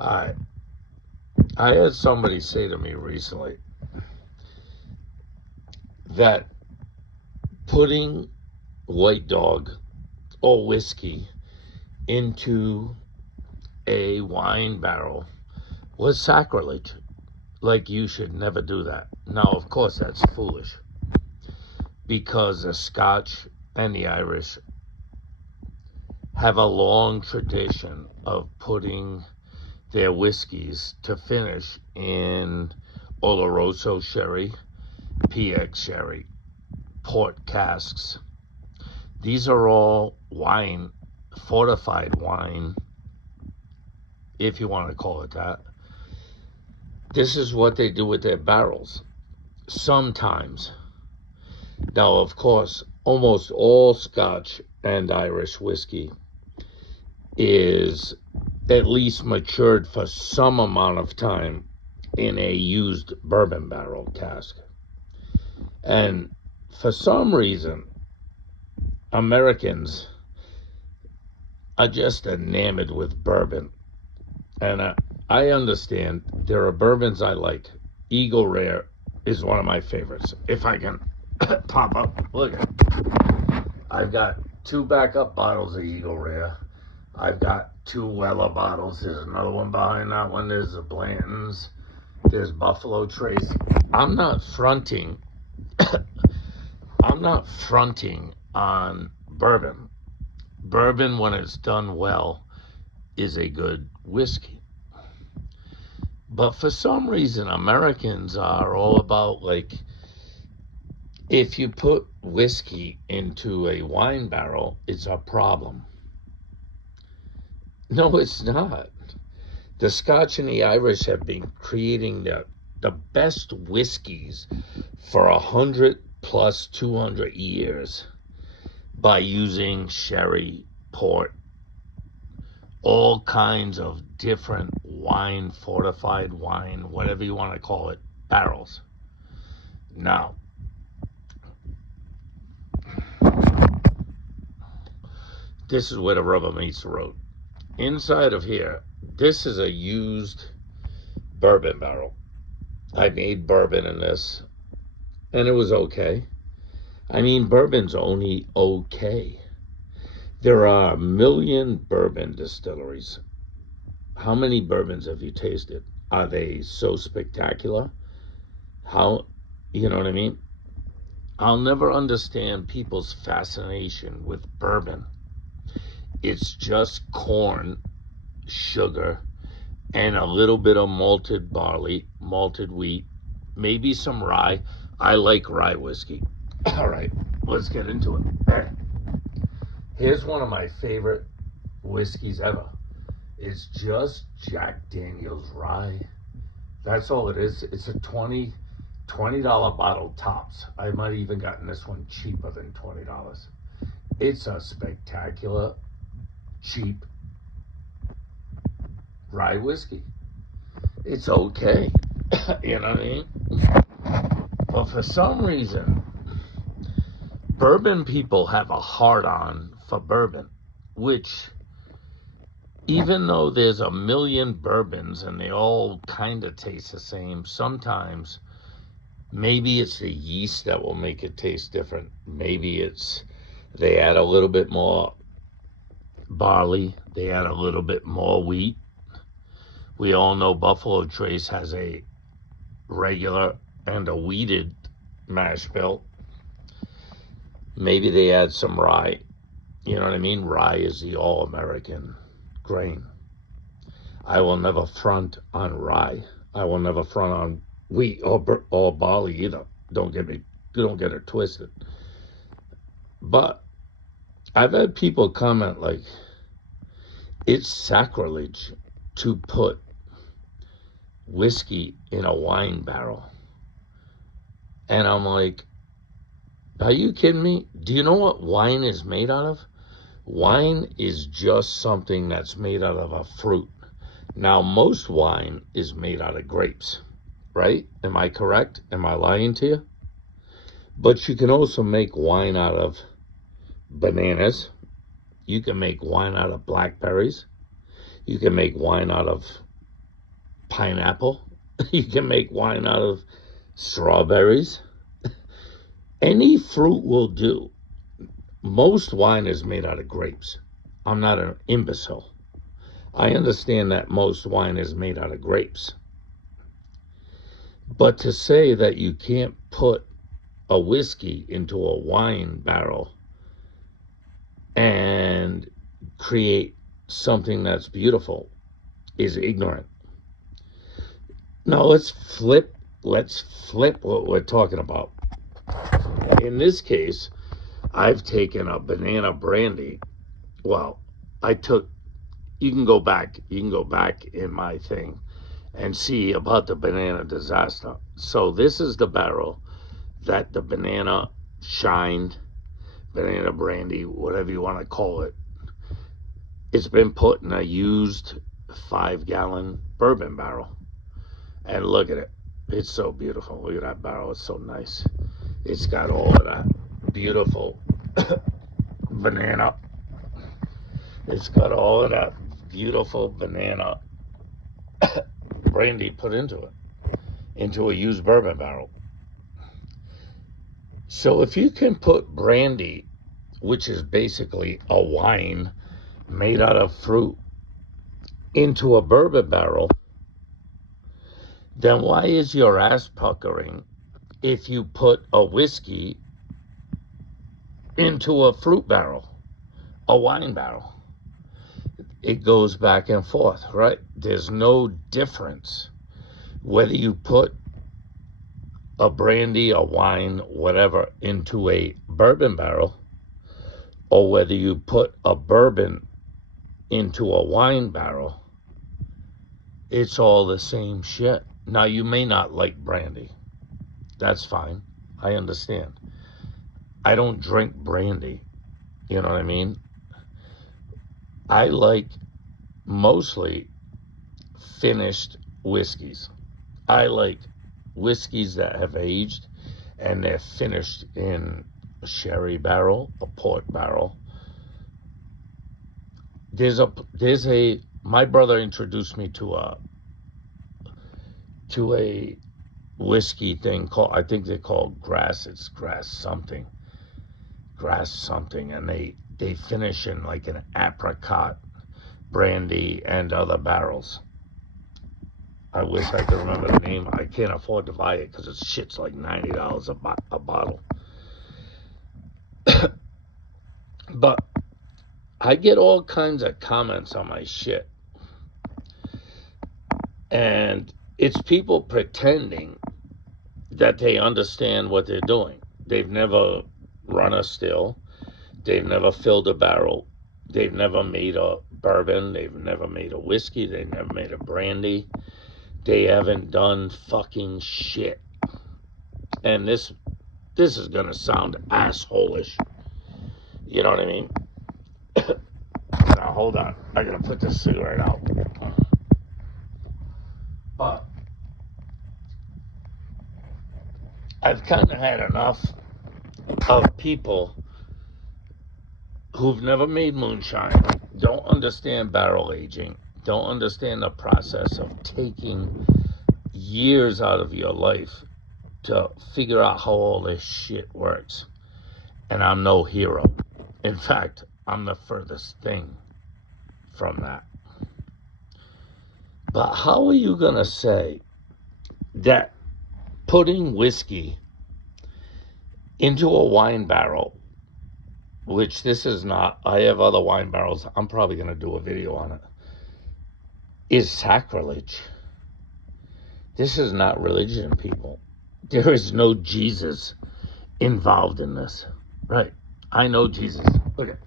I I had somebody say to me recently that putting White Dog or whiskey into a wine barrel was sacrilege. Like, you should never do that. Now, of course, that's foolish because the Scotch and the Irish have a long tradition of putting their whiskeys to finish in Oloroso sherry, PX sherry, port casks. These are all wine, fortified wine, if you want to call it that. This is what they do with their barrels. Sometimes. Now, of course, almost all Scotch and Irish whiskey is at least matured for some amount of time in a used bourbon barrel cask. And for some reason, Americans are just enamored with bourbon. And I understand there are bourbons I like. Eagle Rare is one of my favorites. If I can pop up, look at it. I've got 2 backup bottles of Eagle Rare. I've got 2 Weller bottles. There's another one behind that one. There's the Blanton's. There's Buffalo Trace. I'm not fronting. I'm not fronting on bourbon. Bourbon, when it's done well, is a good whiskey. But for some reason, Americans are all about, like, if you put whiskey into a wine barrel, it's a problem. No, it's not. The Scotch and the Irish have been creating the best whiskeys for 100 plus 200 years by using sherry, port, all kinds of different wine, fortified wine, whatever you want to call it, barrels. Now, this is where the rubber meets the road. Inside of here, this is a used bourbon barrel. I made bourbon in this, and it was okay. I mean, bourbon's only okay. There are 1 million bourbon distilleries. How many bourbons have you tasted? Are they so spectacular? How, you know what I mean? I'll never understand people's fascination with bourbon. It's just corn, sugar, and a little bit of malted barley, malted wheat, maybe some rye. I like rye whiskey. All right, let's get into it. Here's one of my favorite whiskeys ever. It's just Jack Daniel's rye. That's all it is. It's a $20 bottle tops. I might have even gotten this one cheaper than $20. It's a spectacular, cheap rye whiskey. It's okay. You know what I mean? But for some reason, bourbon people have a hard-on for bourbon, which, even though there's 1 million bourbons and they all kind of taste the same, sometimes maybe it's the yeast that will make it taste different. Maybe it's they add a little bit more barley, they add a little bit more wheat. We all know Buffalo Trace has a regular and a wheated mash bill. Maybe they add some rye. You know what I mean? Rye is the all-American grain. I will never front on rye. I will never front on wheat or barley either. Don't get it twisted. But I've had people comment like, it's sacrilege to put whiskey in a wine barrel. And I'm like, are you kidding me? Do you know what wine is made out of? Wine is just something that's made out of a fruit. Now, most wine is made out of grapes, right? Am I correct? Am I lying to you? But you can also make wine out of bananas. You can make wine out of blackberries. You can make wine out of pineapple. You can make wine out of strawberries. Any fruit will do. Most wine is made out of grapes. I'm not an imbecile. I understand that most wine is made out of grapes. But to say that you can't put a whiskey into a wine barrel and create something that's beautiful is ignorant. Now let's flip what we're talking about. In this case, I've taken a banana brandy. Well, you can go back in my thing and see about the banana disaster. So this is the barrel that the banana shined, banana brandy, whatever you want to call it. It's been put in a used 5-gallon bourbon barrel. And look at it. It's so beautiful. Look at that barrel. It's so nice. It's got all of that beautiful banana. It's got all of that beautiful banana brandy put into a used bourbon barrel. So if you can put brandy, which is basically a wine made out of fruit, into a bourbon barrel, then why is your ass puckering if you put a whiskey into a fruit barrel, a wine barrel? It goes back and forth, right? There's no difference whether you put a brandy, a wine, whatever, into a bourbon barrel, or whether you put a bourbon into a wine barrel. It's all the same shit. Now, you may not like brandy. That's fine. I understand. I don't drink brandy. You know what I mean? I like mostly finished whiskeys. I like whiskeys that have aged and they're finished in a sherry barrel, a port barrel. My brother introduced me to a whiskey thing called, I think they're called it's grass something, and they finish in like an apricot brandy and other barrels. I wish I could remember the name. I can't afford to buy it because it's shit's like $90 a bottle. But I get all kinds of comments on my shit. And it's people pretending that they understand what they're doing. They've never run a still. They've never filled a barrel. They've never made a bourbon. They've never made a whiskey. They've never made a brandy. They haven't done fucking shit. And this is going to sound assholish. You know what I mean? Now, hold on. I got to put this cigarette out. But I've kind of had enough of people who've never made moonshine, don't understand barrel aging, don't understand the process of taking years out of your life to figure out how all this shit works. And I'm no hero. In fact, I'm the furthest thing from that. But how are you going to say that putting whiskey into a wine barrel, which this is not, I have other wine barrels, I'm probably going to do a video on it, is sacrilege? This is not religion, people. There is no Jesus involved in this. Right. I know Jesus. Look at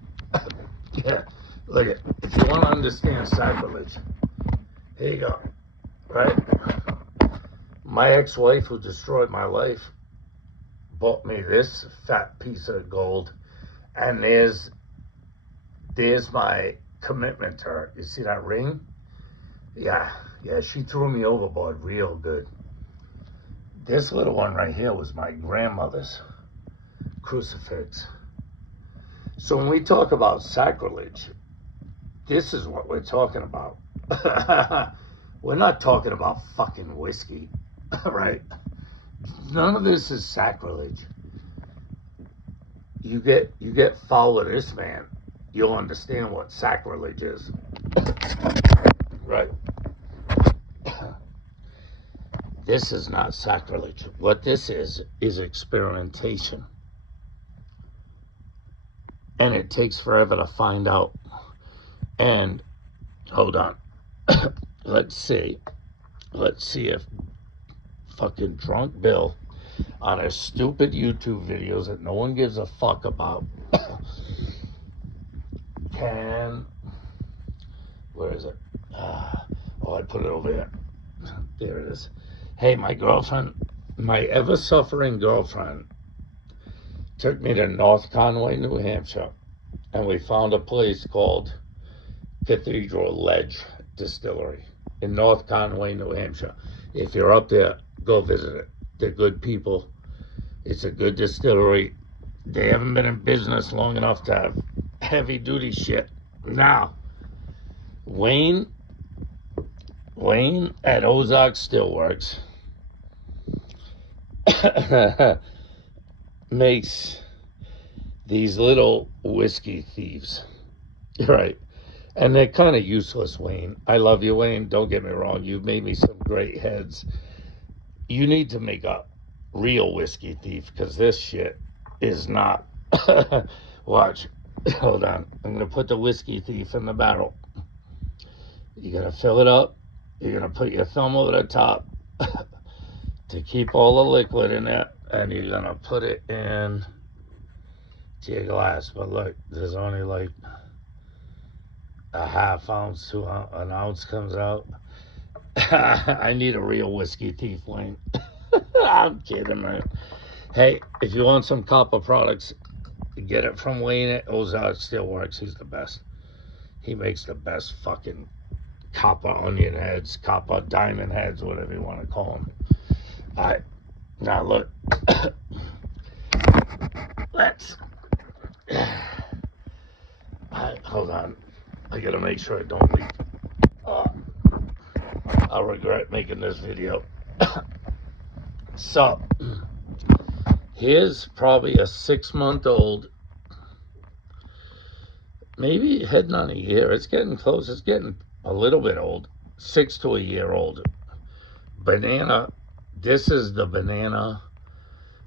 yeah, look at. If you want to understand sacrilege, here you go. Right? My ex-wife, who destroyed my life, bought me this fat piece of gold, and there's my commitment to her. You see that ring? Yeah, she threw me overboard real good. This little one right here was my grandmother's crucifix. So when we talk about sacrilege, this is what we're talking about. We're not talking about fucking whiskey, right? None of this is sacrilege. You get foul with this man, you'll understand what sacrilege is. Right. This is not sacrilege. What this is experimentation. And it takes forever to find out. And hold on. Let's see if fucking drunk Bill on his stupid YouTube videos that no one gives a fuck about where is it? I put it over here. There it is. Hey, my ever-suffering girlfriend took me to North Conway, New Hampshire, and we found a place called Cathedral Ledge Distillery in North Conway, New Hampshire. If you're up there, go visit it. They're good people. It's a good distillery. They haven't been in business long enough to have heavy-duty shit. Now, Wayne at Ozark Steelworks makes these little whiskey thieves, right? And they're kind of useless, Wayne. I love you, Wayne. Don't get me wrong. You've made me some great heads. You need to make a real whiskey thief, because this shit is not. Watch. Hold on. I'm going to put the whiskey thief in the barrel. You're going to fill it up. You're going to put your thumb over the top to keep all the liquid in it. And you're going to put it in to your glass. But look, there's only like a half ounce to an ounce comes out. I need a real whiskey thief, Wayne. I'm kidding, man. Hey, if you want some copper products, get it from Wayne at Ozark Steelworks. He's the best. He makes the best fucking copper onion heads, copper diamond heads, whatever you want to call them. All right. Now, look. Let's... hold on. I got to make sure I don't leak. I'll regret making this video. So, here's probably a 6-month-old, maybe heading on a year. It's getting close. It's getting a little bit old. 6 to a year old. Banana. This is the banana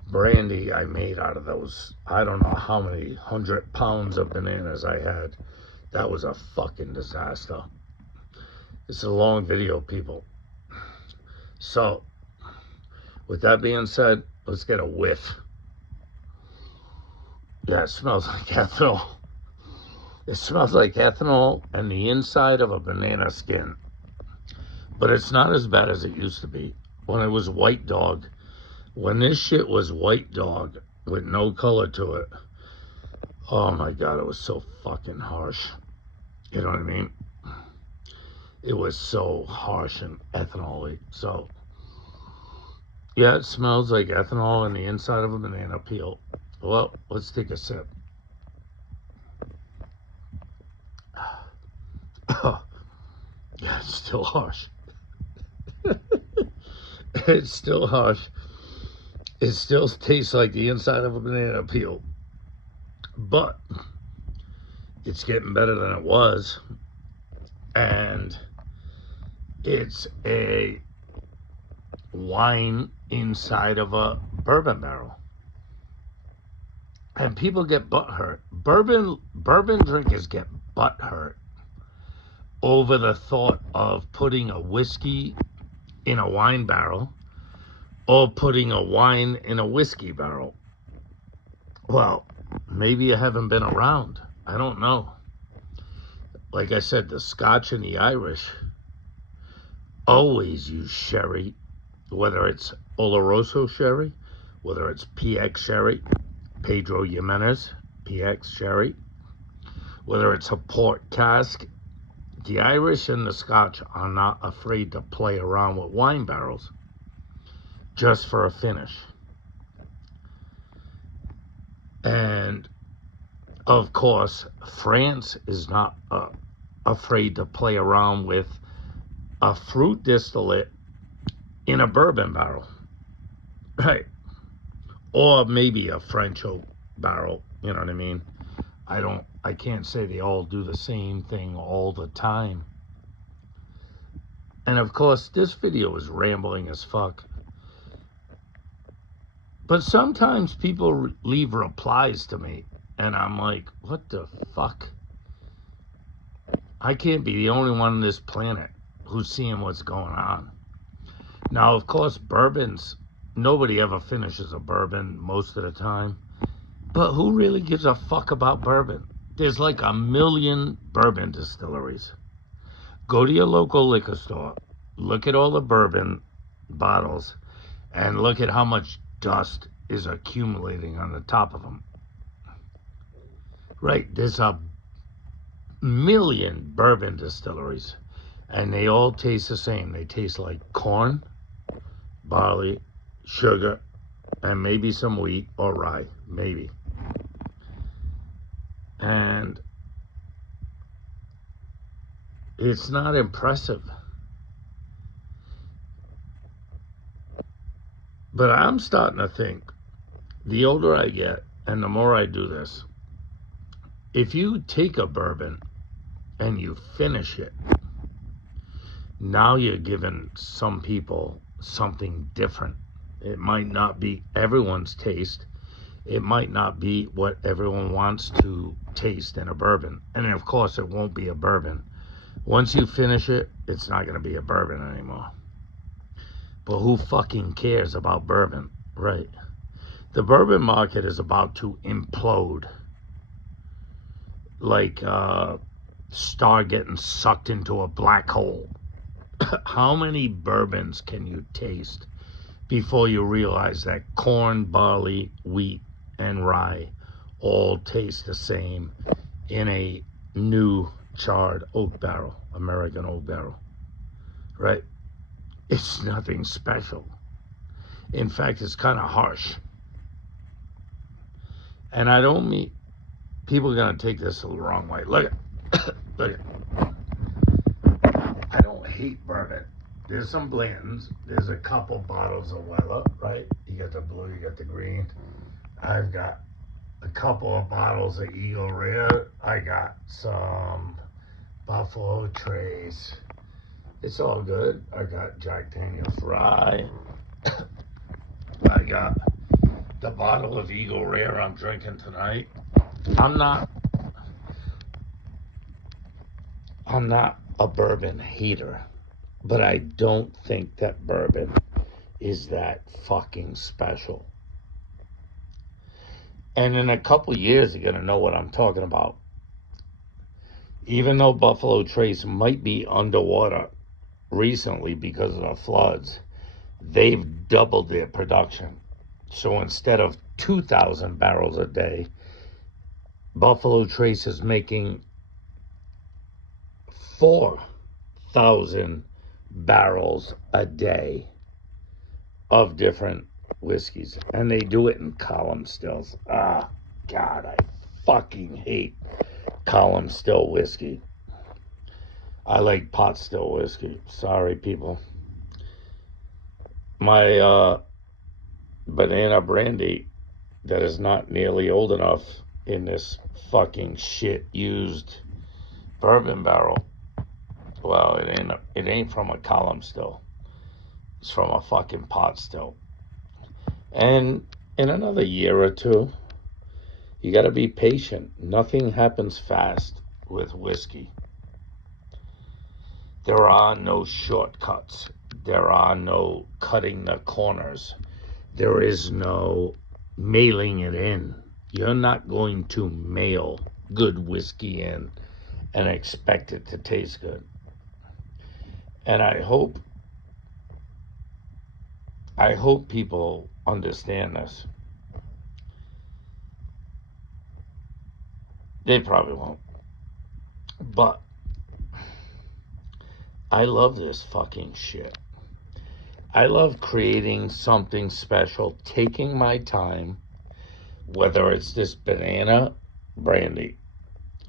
brandy I made out of those. I don't know how many 100 pounds of bananas I had. That was a fucking disaster. It's a long video, people. So, with that being said, let's get a whiff. Yeah, it smells like ethanol. It smells like ethanol and the inside of a banana skin. But it's not as bad as it used to be. When it was White Dog, when this shit was White Dog with no color to it, oh my God, it was so fucking harsh. You know what I mean? It was so harsh and ethanol-y. So, yeah, it smells like ethanol in the inside of a banana peel. Well, let's take a sip. Yeah, it's still harsh. It's still harsh. It still tastes like the inside of a banana peel. But it's getting better than it was. And it's a wine inside of a bourbon barrel. And people get butthurt. Bourbon drinkers get butthurt over the thought of putting a whiskey in a wine barrel or putting a wine in a whiskey barrel. Well, maybe you haven't been around. I don't know. Like I said, the Scotch and the Irish always use sherry, whether it's Oloroso sherry, whether it's PX sherry, Pedro Jimenez PX sherry, whether it's a port cask. The Irish and the Scotch are not afraid to play around with wine barrels just for a finish. And, of course, France is not afraid to play around with a fruit distillate in a bourbon barrel, right? Or maybe a French oak barrel, you know what I mean? I can't say they all do the same thing all the time. And of course, this video is rambling as fuck. But sometimes people leave replies to me, and I'm like, what the fuck? I can't be the only one on this planet who's seeing what's going on. Now, of course, bourbons, nobody ever finishes a bourbon most of the time. But who really gives a fuck about bourbon? There's like 1 million bourbon distilleries. Go to your local liquor store, look at all the bourbon bottles, and look at how much dust is accumulating on the top of them. Right, there's 1 million bourbon distilleries, and they all taste the same. They taste like corn, barley, sugar, and maybe some wheat or rye, maybe. And it's not impressive. But I'm starting to think, the older I get and the more I do this, if you take a bourbon and you finish it, now you're giving some people something different. It might not be everyone's taste. It might not be what everyone wants to taste in a bourbon. And of course, it won't be a bourbon. Once you finish it, it's not going to be a bourbon anymore. But who fucking cares about bourbon, right? The bourbon market is about to implode. Like star getting sucked into a black hole. How many bourbons can you taste before you realize that corn, barley, wheat, and rye all taste the same in a new charred oak barrel, American oak barrel, right? It's nothing special. In fact, it's kind of harsh. And I don't mean, people are going to take this the wrong way. Look at, look at. I don't hate bourbon. There's some Blantons. There's a couple bottles of Weller, right? You got the blue, you got the green. I've got a couple of bottles of Eagle Rare. I got some Buffalo Trace. It's all good. I got Jack Daniel's Rye. I got the bottle of Eagle Rare I'm drinking tonight. I'm not a bourbon hater, but I don't think that bourbon is that fucking special. And in a couple years, you're going to know what I'm talking about. Even though Buffalo Trace might be underwater recently because of the floods, they've doubled their production. So instead of 2,000 barrels a day, Buffalo Trace is making 4,000 barrels a day of different whiskeys. And they do it in column stills. Ah, God, I fucking hate column still whiskey. I like pot still whiskey. Sorry, people. My banana brandy that is not nearly old enough in this fucking shit used bourbon barrel. Well, it ain't from a column still. It's from a fucking pot still. And in another year or two, you got to be patient. Nothing happens fast with whiskey. There are no shortcuts. There are no cutting the corners. There is no mailing it in. You're not going to mail good whiskey in and expect it to taste good. And I hope people understand this. They probably won't. But I love this fucking shit. I love creating something special, taking my time, whether it's this banana brandy.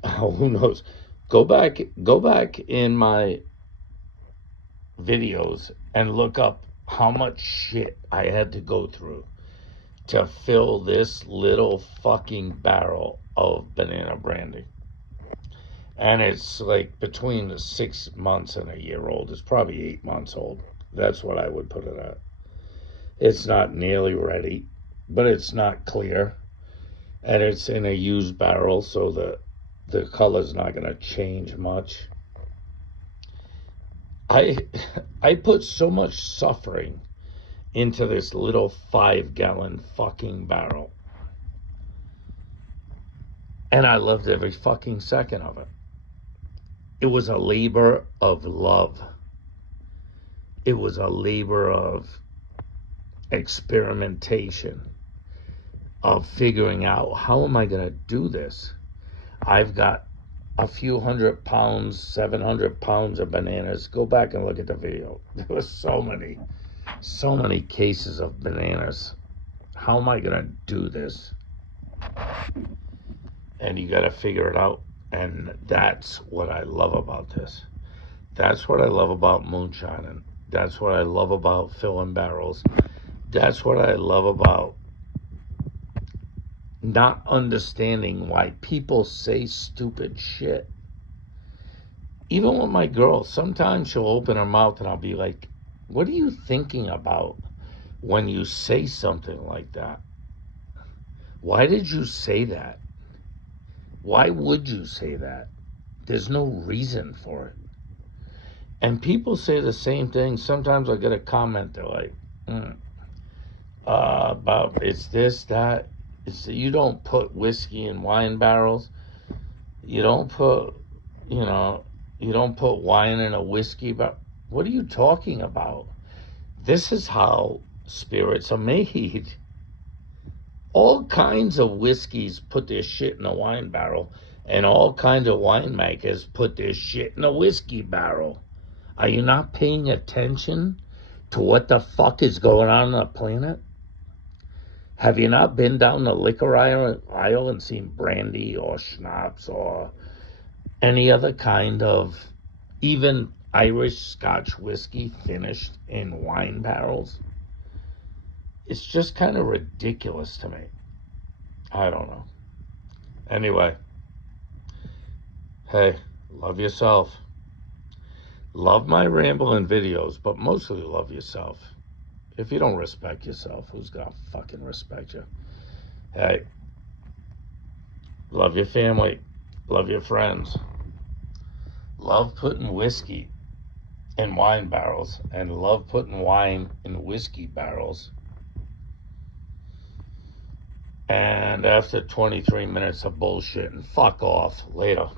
Oh, who knows? Go back in my videos and look up how much shit I had to go through to fill this little fucking barrel of banana brandy. And it's like between 6 months and a year old. It's probably 8 months old. That's what I would put it at. It's not nearly ready, but it's not clear. And it's in a used barrel, so the color's not going to change much. I I put so much suffering into this little 5 gallon fucking barrel. And I loved every fucking second of it. It was a labor of love. It was a labor of experimentation, of figuring out how am I going to do this? I've got a few 100 pounds, 700 pounds of bananas. Go back and look at the video. There was so many cases of bananas. How am I going to do this? And you got to figure it out. And that's what I love about this. That's what I love about moonshining. That's what I love about filling barrels. That's what I love about not understanding why people say stupid shit. Even with my girl, sometimes she'll open her mouth and I'll be like, what are you thinking about when you say something like that? Why did you say that? Why would you say that? There's no reason for it. And people say the same thing. Sometimes I get a comment, they're like, about it's this, that. It's you don't put whiskey in wine barrels. You don't put, you know, you don't put wine in a whiskey barrel. What are you talking about? This is how spirits are made. All kinds of whiskeys put their shit in a wine barrel, and all kinds of winemakers put their shit in a whiskey barrel. Are you not paying attention to what the fuck is going on the planet? Have you not been down the liquor aisle and seen brandy or schnapps or any other kind of even Irish Scotch whiskey finished in wine barrels? It's just kind of ridiculous to me. I don't know. Anyway, hey, love yourself. Love my rambling videos, but mostly love yourself. If you don't respect yourself, who's gonna fucking respect you? Hey, love your family. Love your friends. Love putting whiskey in wine barrels and love putting wine in whiskey barrels. And after 23 minutes of bullshit, and fuck off. Later.